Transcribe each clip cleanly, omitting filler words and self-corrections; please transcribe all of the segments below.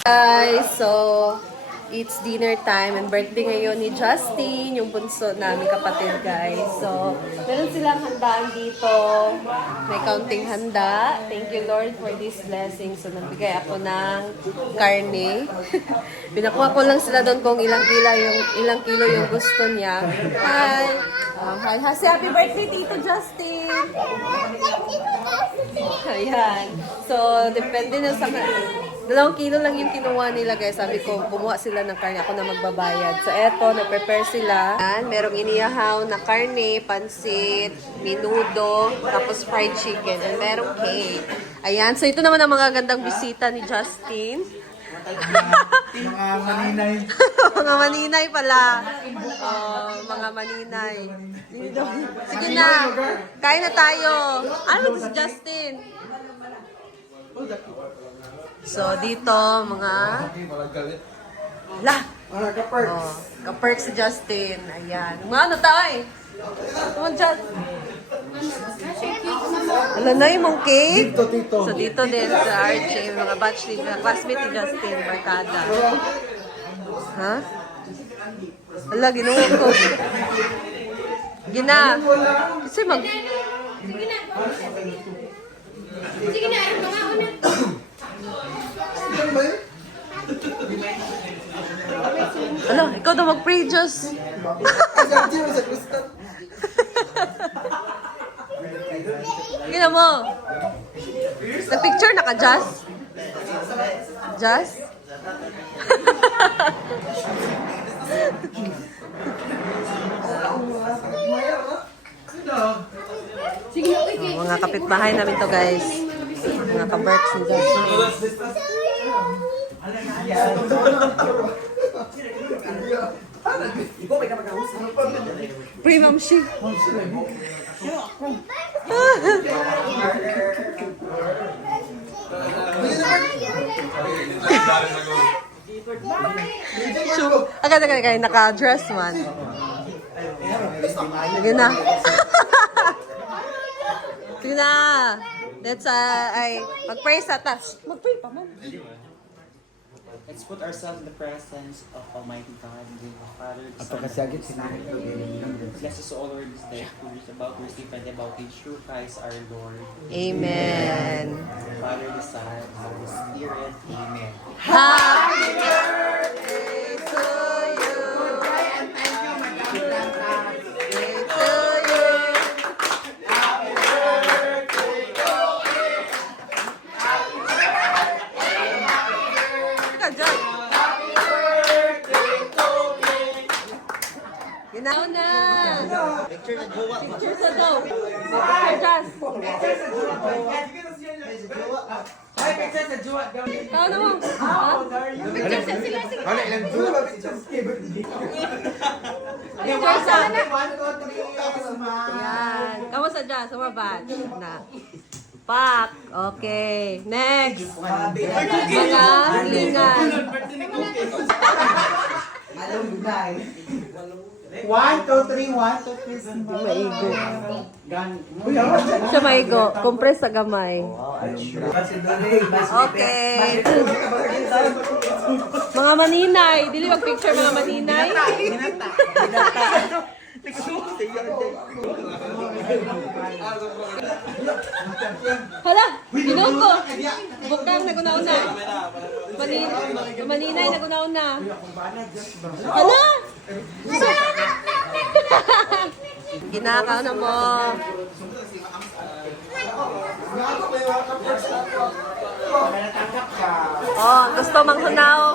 Guys, so it's dinner time and birthday ngayon ni Justin, yung bunso namin kapatid guys. So, meron silang handaan dito. May kaunting handa. Thank you Lord for this blessing. So, nagbigay ako ng karne. Pinakuha ko lang sila doon kung ilang kilo yung gusto niya. Hi! Hi! Happy birthday Tito Justin! Ayan. So, depende na sa 2 kilo lang yung kinuha nila guys. Sabi ko, bumuha sila ng karne. Ako na magbabayad. So, eto, nag-prepare sila. Ayan, merong inihahaw na karne, pansit, minudo, tapos fried chicken, and merong cake. Ayan, so ito naman ang mga gandang bisita ni Justin. Mga maninay. Mga maninay pala. Mga maninay. Sige na, kain na tayo. Ano si Justin? So, dito, mga... Ka-perks. Oh, ka-perks si Justin. Ayan. Mga ano tayo? Come on, Justin. Alam na yung mong cake? Tito. So, dito din sa Archie, mga batch ni classmate ni Justin, barkada. Ha? Ala, ginuha ko. Gina. Kasi mag... Sige na, ano mga una? Ala, ikaw daw mag-pray, Diyos. Gina mo. Sa picture naka Jazz? Jazz? Sige na, okay. Mga kapitbahay namin to guys. Mga ka-berks ni Jazz. Pray, Ma'am Shi. Agad, naka-dress man. Sige na. Sige na. Let's, mag-pray sa taas. Mag-pray pa man. Let's put ourselves in the presence of Almighty God, the Father, the Son, Apakasagit and the sinabi Holy ko Spirit. Bless us all, Lord, this day, who is about to receive and about to true Christ our Lord. Amen. The Father, the Son, and the Holy Spirit. Amen. Happy birthday to you. Birthday to you. Ka dyan. Ginaw na. Picture sa daw. Picture Jazz. Ikaw na mo. Ha? Picture sa sila, sige. Picture sa. Yan. Kamusta Jazz? Sumabad. Na. Pak. Okay. Next. Mga lingan. 1, 2, 3, 1, 2, 3. Maigo. Siya maigo. Compress sa gamay. Okay. Mga maninay. Dili mag-picture mga maninay. Hala! Ginuko! Bukang nagunauna. Maninay nagunauna. Hala! Ginakaw na mo. Oh, gusto mang hunaw.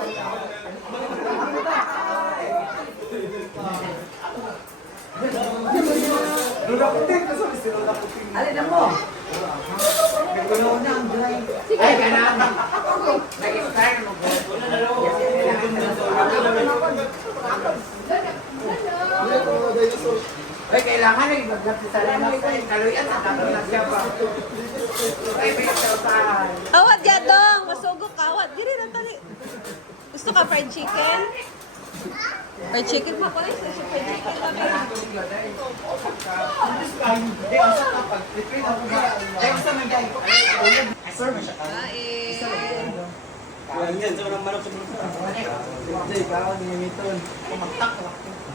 Alin na mo? Ay, ganaan. Ay, kailangan ay maglapisalan na sa kaluyan at nakalas siya pa. Ay, may kautahan. Awat ya dong, masugok kawat. Diri na tali. Gusto ka fried chicken? Fried chicken pa ko eh. Fried chicken pa. Kain.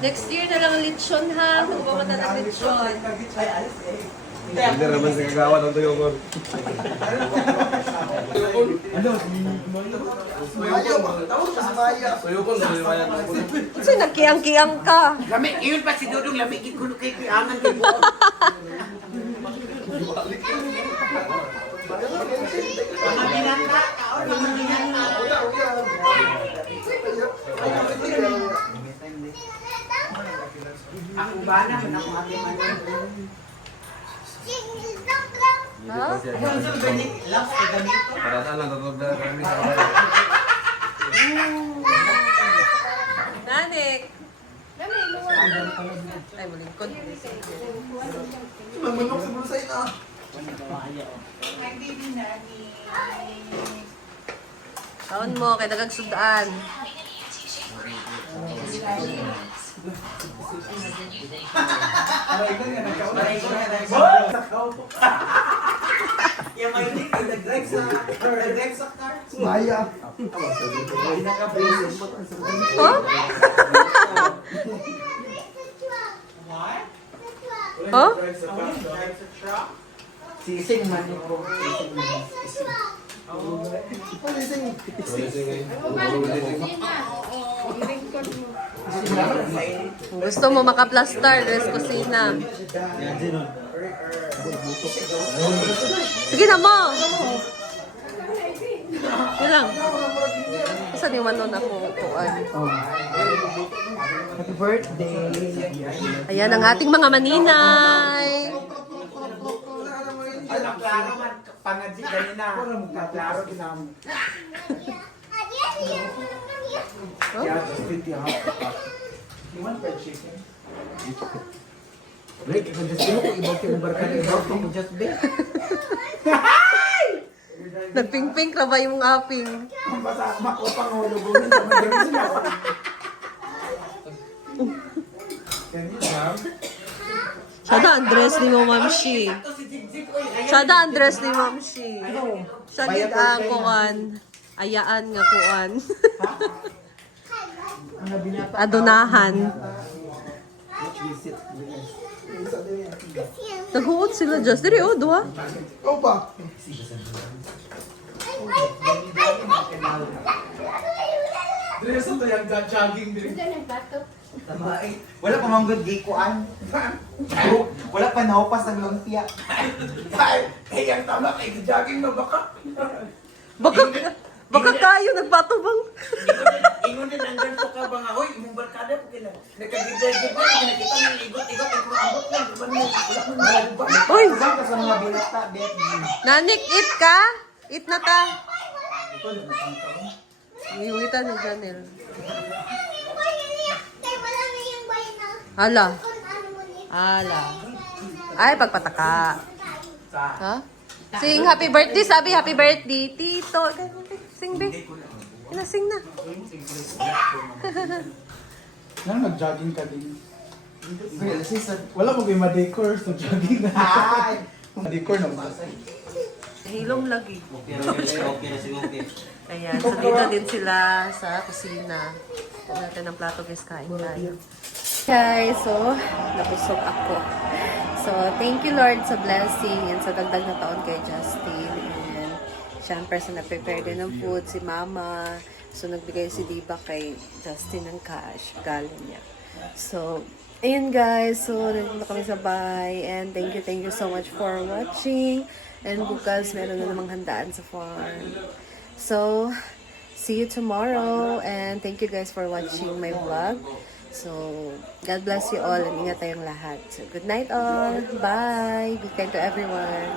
Next year na lang ang lechon ha. Magpapata ng lechon. Hindi naman sa kagawa ng tuyo ko. Kasi nagkiyang-kiyang ka. Lami, iyon pa si Dudong, lami, kikulo kay kuyangan kay buong. Mga binata, mga binata. Ako ba naman ako ate man. Ha? Para saan lang tatawag na kami sa Nanik! Ay, malingkod. Taon mo, kay dagang sudaan. Yung may link, nag-drive sa car. Maya. Huh? Huh? Drive sa truck. Sising man ko. Gusto mo makaplastar, dress kusina. Sige na mo! Yun lang. Saan yung manon ako upuan? Happy birthday. Ayan ang ating mga maninay. Ay, naklaro man. Pangadji ganina. Naklaro ginamo. Huh? Yeah, just 50 half. You want fried chicken? Rick, ikaw just ko ibang tinubar ka na ibang ko just be. Nagping-pink na ba yung aping? Basta makupang hulugunin sa mga sila. Siya ang dress ni mo, Ma'am Shi. Siya ang dress ni Ma'am Shi. Siya gid ang kuan. Ayaan nga kuan. Adonahan. Naghuot sila just diri o duha. Opa. Dress ito yung jogging din. Wala pa manggod gay kuan. Wala pa naupas ang lumpia. Ay, ang tama kay jogging na baka. Baka kayo nagpatubang. Ingon din ang ganito ka ba nga, hoy, imong barkada po kila. Nagkagigay-gigay ba, nakita ng igot-igot, ang kurambot lang, di ba niyo, wala mo na ba? Uy, Saan ka sa mga binata, bet? Nanik, eat ka? Eat na ta. Iwitan ni Janel. Hala. Hala. Ay, pagpataka. Ha? Sing happy birthday, sabi happy birthday, Tito. Sing, be. Sing na. Nag-jogging ka din. Wala mo kayo ma-decor sa jogging na. Ay! Ma-decor na ba? Hilom lagi. Ayan, so dito din sila sa kusina. Kung natin ng plato, guys, kain tayo. Guys, so, nabusog ako. So, thank you Lord sa blessing and sa dagdag na taon kay Justin. And syempre sa nag-prepare din ng food, si Mama. So, nagbigay si Diba kay Justin ng cash. Galing niya. So, ayun guys. So, nandito kami sa bahay. And thank you so much for watching. And bukas, meron na namang handaan sa farm. So, see you tomorrow. And thank you guys for watching my vlog. So, God bless you all and ingat tayong lahat. So, good night all. Bye. Be kind to everyone.